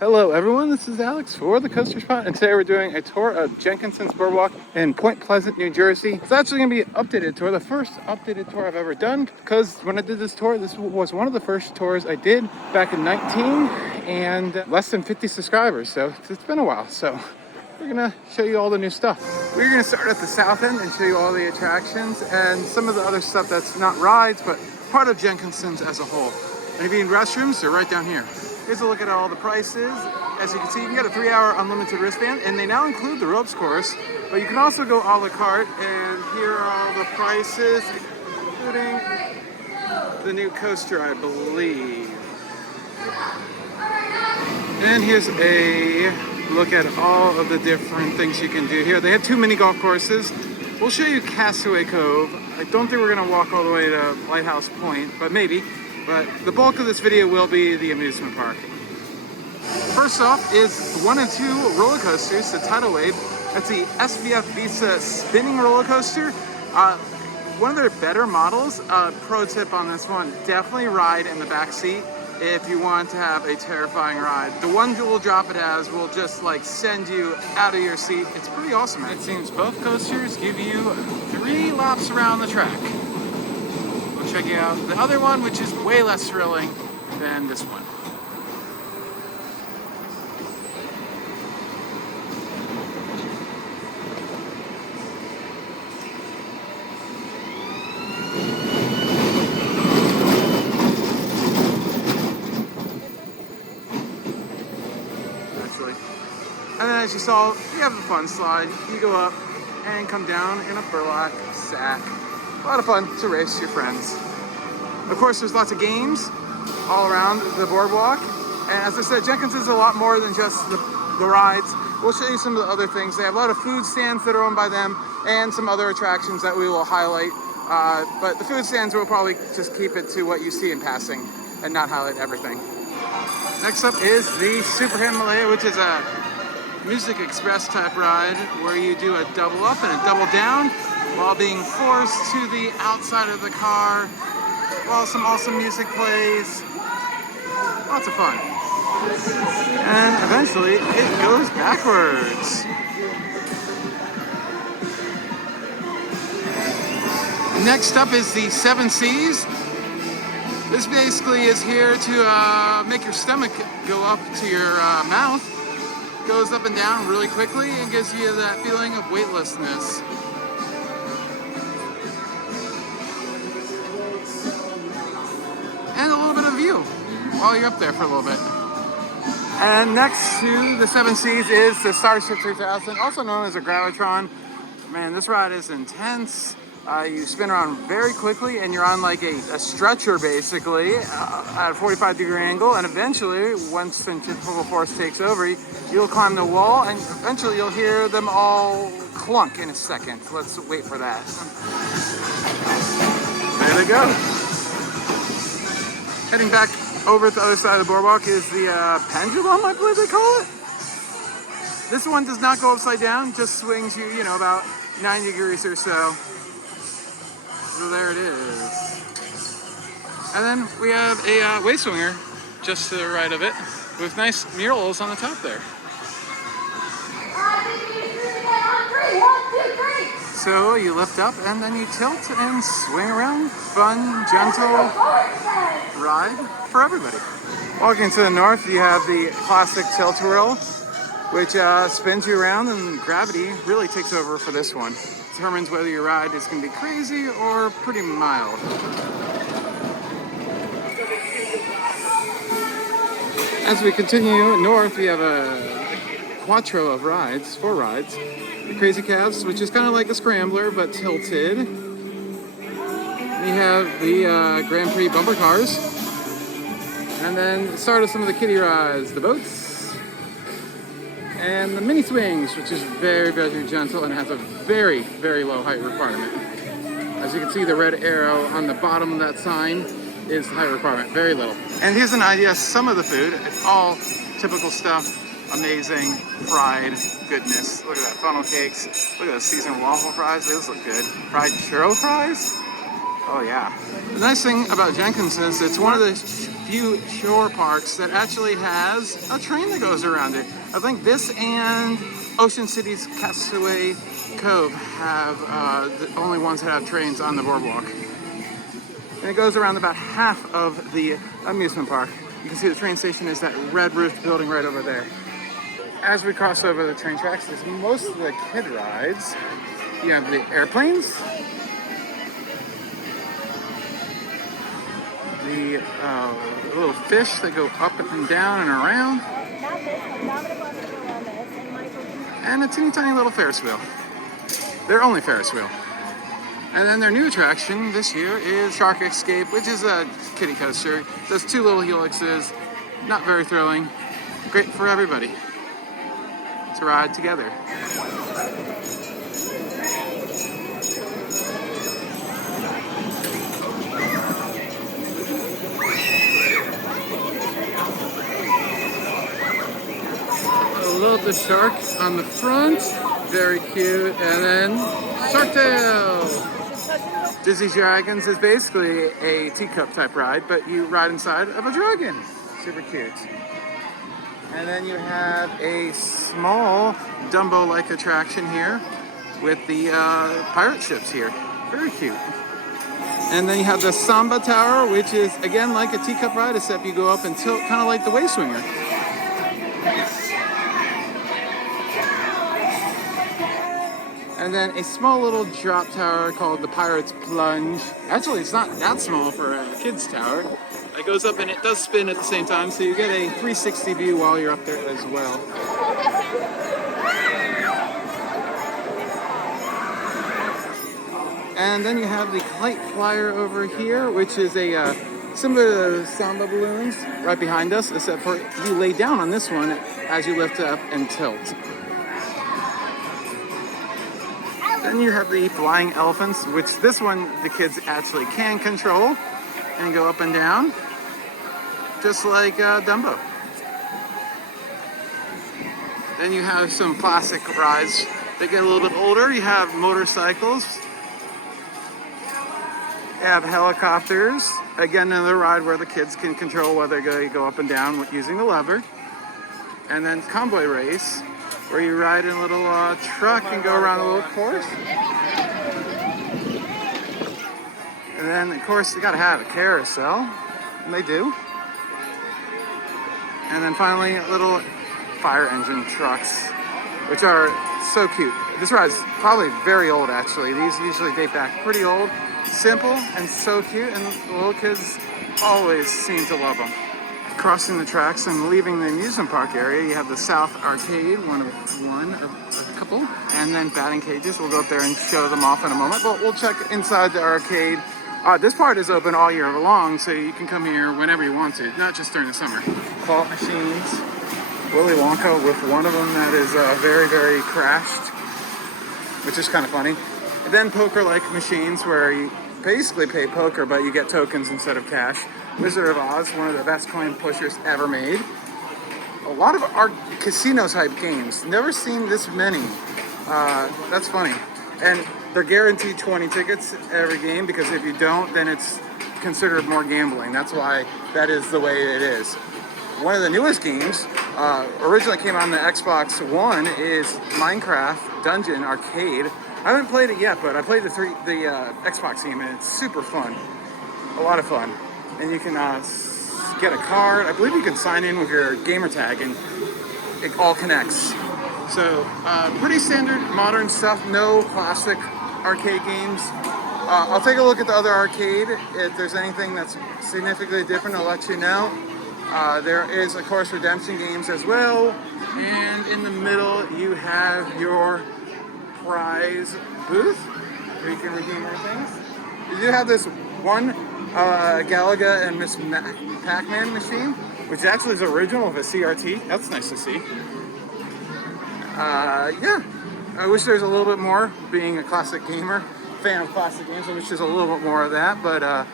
Hello everyone, this is Alex for the Coaster Spot, and today we're doing a tour of Jenkinson's Boardwalk in Point Pleasant, New Jersey. It's actually going to be an updated tour, the first updated tour I've ever done, because when I did this tour, this was one of the first tours I did back in 19 and less than 50 subscribers, so it's been a while. So we're going to show you all the new stuff. We're going to start at the south end and show you all the attractions and some of the other stuff that's not rides, but part of Jenkinson's as a whole. And if you need restrooms, they're right down here. Here's a look at all the prices. As you can see, you can get a 3-hour unlimited wristband, and they now include the ropes course, but you can also go a la carte, and here are all the prices, including the new coaster, I believe. And here's a look at all of the different things you can do here. They have 2 mini golf courses. We'll show you Castaway Cove. I don't think we're gonna walk all the way to Lighthouse Point, but maybe. But the bulk of this video will be the amusement park. First off is 1 and 2 roller coasters, the tidal wave. That's the SVF Visa spinning roller coaster. One of their better models. Pro tip on this one, definitely ride in the back seat if you want to have a terrifying ride. The one dual drop it has will just like send you out of your seat. It's pretty awesome. It seems both coasters give you 3 laps around the track. Check out the other one, which is way less thrilling than this one. Actually. And then as you saw, you have the fun slide. You go up and come down in a burlap sack. A lot of fun to race your friends. Of course, there's lots of games all around the boardwalk. And as I said, Jenkinson's a lot more than just the rides. We'll show you some of the other things. They have a lot of food stands that are owned by them and some other attractions that we will highlight. But the food stands will probably just keep it to what you see in passing and not highlight everything. Next up is the Super Himalaya, which is a Music Express type ride where you do a double up and a double down while being forced to the outside of the car while some awesome music plays. Lots of fun. And eventually it goes backwards. Next up is the 7 Seas. This basically is here to make your stomach go up to your mouth. Goes up and down really quickly and gives you that feeling of weightlessness. And a little bit of view while you're up there for a little bit. And next to the 7 Seas is the Starship 3000, also known as a Gravitron. Man, this ride is intense. You spin around very quickly and you're on like a stretcher basically at a 45-degree angle, and eventually, once centrifugal force takes over, you'll climb the wall and eventually you'll hear them all clunk in a second. Let's wait for that. There they go. Heading back over to the other side of the boardwalk is the pendulum, I believe they call it. This one does not go upside down, just swings you, about 90 degrees or so. So there it is. And then we have a wave swinger just to the right of it with nice murals on the top there. So you lift up and then you tilt and swing around. Fun, gentle ride for everybody. Walking to the north, you have the classic tilt-a-whirl, which spins you around, and gravity really takes over for this one. Determines whether your ride is going to be crazy or pretty mild. As we continue north, we have a quattro of rides, 4 rides. The Crazy Cabs, which is kind of like a scrambler but tilted. We have the Grand Prix bumper cars. And then the start of some of the kiddie rides, the boats. And the mini swings, which is very, very gentle and has a very, very low height requirement. As you can see, the red arrow on the bottom of that sign is the height requirement, very little. And here's an idea of some of the food. It's all typical stuff, amazing, fried goodness. Look at that, funnel cakes. Look at those seasoned waffle fries, those look good. Fried churro fries, Oh yeah. The nice thing about Jenkinson is it's one of the few shore parks that actually has a train that goes around it. I think this and Ocean City's Castaway Cove have the only ones that have trains on the boardwalk. And it goes around about half of the amusement park. You can see the train station is that red roofed building right over there. As we cross over the train tracks, there's most of the kid rides. You have the airplanes, the little fish that go up and down and around, and a teeny tiny little Ferris wheel. Their only Ferris wheel. And then their new attraction this year is Shark Escape, which is a kiddie coaster. Does 2 little helixes, not very thrilling, great for everybody to ride together. I love the shark on the front, very cute, and then Shark Tale. Disney's Dragons is basically a teacup type ride, but you ride inside of a dragon. Super cute. And then you have a small Dumbo-like attraction here with the pirate ships here. Very cute. And then you have the Samba Tower, which is again like a teacup ride, except you go up and tilt, kind of like the Wave Swinger. And then a small little drop tower called the Pirate's Plunge. Actually, it's not that small for a kid's tower. It goes up and it does spin at the same time, so you get a 360 view while you're up there as well. And then you have the Kite Flyer over here, which is a similar to the Samba balloons right behind us, except for you lay down on this one as you lift up and tilt. Then you have the Flying Elephants, which this one the kids actually can control and go up and down, just like Dumbo. Then you have some classic rides that get a little bit older. You have motorcycles. You have helicopters. Again, another ride where the kids can control whether they go up and down using the lever. And then Convoy Race, where you ride in a little truck and go around a little course. And then, of course, you gotta have a carousel, and they do. And then finally, little fire engine trucks, which are so cute. This ride's probably very old, actually. These usually date back pretty old, simple, and so cute, and the little kids always seem to love them. Crossing the tracks and leaving the amusement park area, you have the South Arcade, one of a couple, and then batting cages. We'll go up there and show them off in a moment, but we'll check inside the arcade. This part is open all year long, so you can come here whenever you want to, not just during the summer. Claw machines, Willy Wonka with one of them that is very, very crashed, which is kind of funny. And then poker-like machines where you basically pay poker, but you get tokens instead of cash. Wizard of Oz, one of the best coin pushers ever made. A lot of our casino-type games. Never seen this many. That's funny. And they're guaranteed 20 tickets every game, because if you don't, then it's considered more gambling. That's why that is the way it is. One of the newest games, originally came on the Xbox One, is Minecraft Dungeon Arcade. I haven't played it yet, but I played the Xbox game, and it's super fun. A lot of fun. And you can get a card. I believe you can sign in with your gamer tag, and it all connects. So pretty standard modern stuff, no classic arcade games. I'll take a look at the other arcade. If there's anything that's significantly different, I'll let you know. There is, of course, redemption games as well. And in the middle, you have your prize booth where you can redeem your things. You do have this one Galaga and Miss Pac-Man machine, which actually is original with a CRT. That's nice to see. Yeah, I wish there's a little bit more. Being a classic gamer, fan of classic games, I wish there's a little bit more of that, but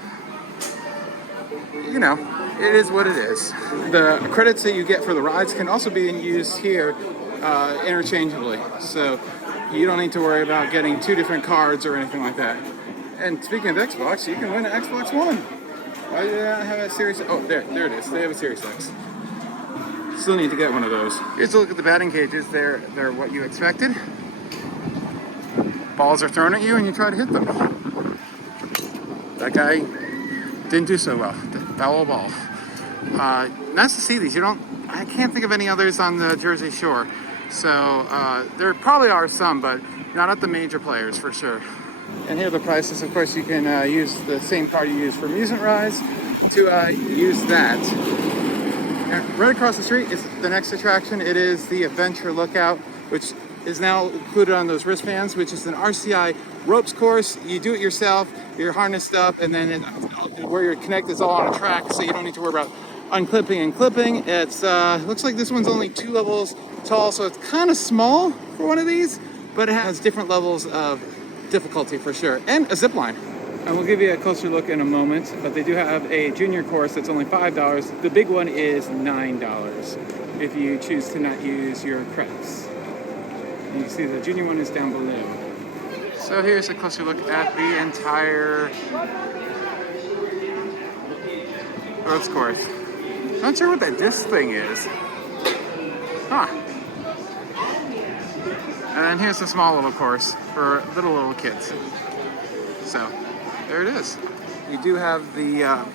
you know, it is what it is. The credits that you get for the rides can also be used here interchangeably, so you don't need to worry about getting two different cards or anything like that. And speaking of Xbox, you can win an Xbox One. Why do they not have a Series? Oh, there it is. They have a Series X. Still need to get one of those. Here's a look at the batting cages. They're what you expected. Balls are thrown at you and you try to hit them. That guy didn't do so well. Foul ball. Nice to see these. I can't think of any others on the Jersey Shore. So there probably are some, but not at the major players for sure. And here are the prices. Of course, you can use the same card you use for Amusement Rides to use that. And right across the street is the next attraction. It is the Adventure Lookout, which is now included on those wristbands, which is an RCI ropes course. You do it yourself, you're harnessed up, and then where you're connected is all on a track, so you don't need to worry about unclipping and clipping. It's looks like this one's only 2 levels tall, so it's kind of small for one of these, but it has different levels of difficulty for sure, and a zip line. And we'll give you a closer look in a moment, but they do have a junior course that's only $5. The big one is $9 if you choose to not use your credits. And you can see the junior one is down below. So here's a closer look at the entire ropes course. Not sure what that disc thing is. Huh. And then here's the small little course for little kids. So there it is. You do have the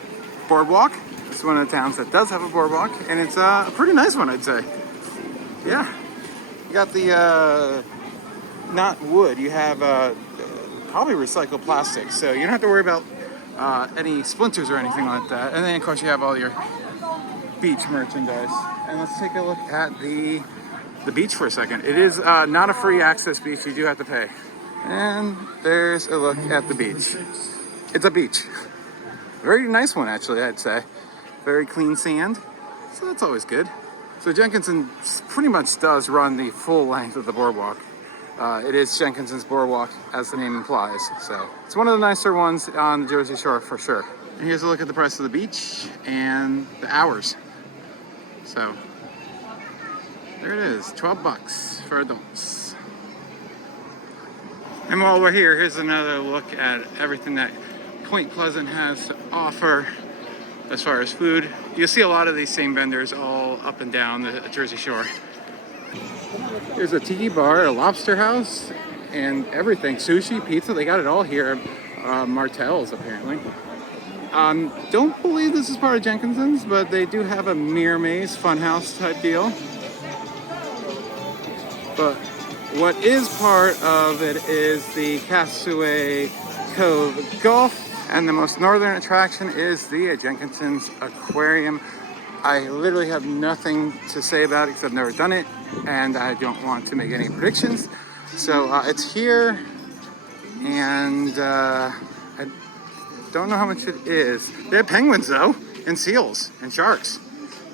Boardwalk. It's one of the towns that does have a boardwalk, and it's a pretty nice one, I'd say. Yeah. You got the, not wood, you have probably recycled plastic, so you don't have to worry about any splinters or anything like that. And then, of course, you have all your beach merchandise. And let's take a look at the beach for a second. It is not a free access beach, you do have to pay. And there's a look at the beach. It's a beach. Very nice one, actually, I'd say. Very clean sand, so that's always good. So Jenkinson pretty much does run the full length of the boardwalk. It is Jenkinson's Boardwalk, as the name implies. So it's one of the nicer ones on the Jersey Shore for sure. And here's a look at the price of the beach and the hours. So there it is, $12 for adults. And while we're here, here's another look at everything that Point Pleasant has to offer as far as food. You'll see a lot of these same vendors all up and down the Jersey Shore. There's a tiki bar, a lobster house, and everything. Sushi, pizza, they got it all here. Martell's, apparently. Don't believe this is part of Jenkinson's, but they do have a Mirror Maze Funhouse type deal. But what is part of it is the Castaway Cove Golf, and the most northern attraction is the Jenkinson's Aquarium. I literally have nothing to say about it because I've never done it, and I don't want to make any predictions. So it's here, and I don't know how much it is. They have penguins though, and seals, and sharks.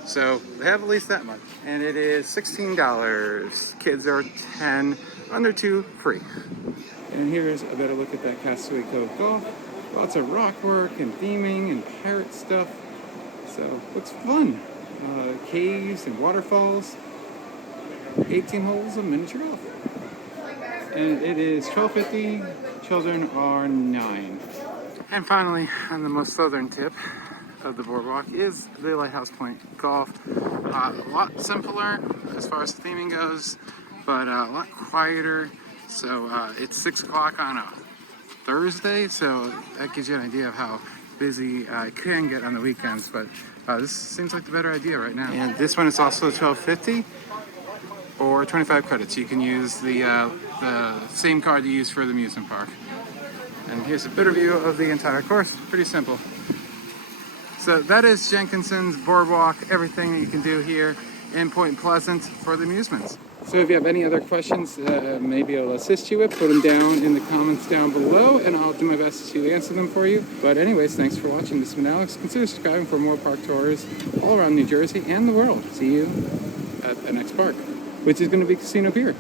So they have at least that much. And it is $16. Kids are 10, under 2, free. And here's a better look at that Castaway Cove Golf. Lots of rock work and theming and parrot stuff. So looks fun. Caves and waterfalls. 18 holes of miniature golf. And it is $12.50. Children are 9. And finally, on the most southern tip of the boardwalk is the Lighthouse Point Golf. A lot simpler as far as the theming goes, but a lot quieter. So it's 6 o'clock on a Thursday, so that gives you an idea of how busy it can get on the weekends. But this seems like the better idea right now. And this one is also $12.50 or 25 credits. You can use the same card you use for the amusement park. And here's a better view of the entire course. Pretty simple. So that is Jenkinson's Boardwalk, everything that you can do here in Point Pleasant for the amusements. So if you have any other questions, maybe I'll assist you with, put them down in the comments down below, and I'll do my best to answer them for you. But anyways, thanks for watching. This has been Alex. Consider subscribing for more park tours all around New Jersey and the world. See you at the next park, which is going to be Casino Pier.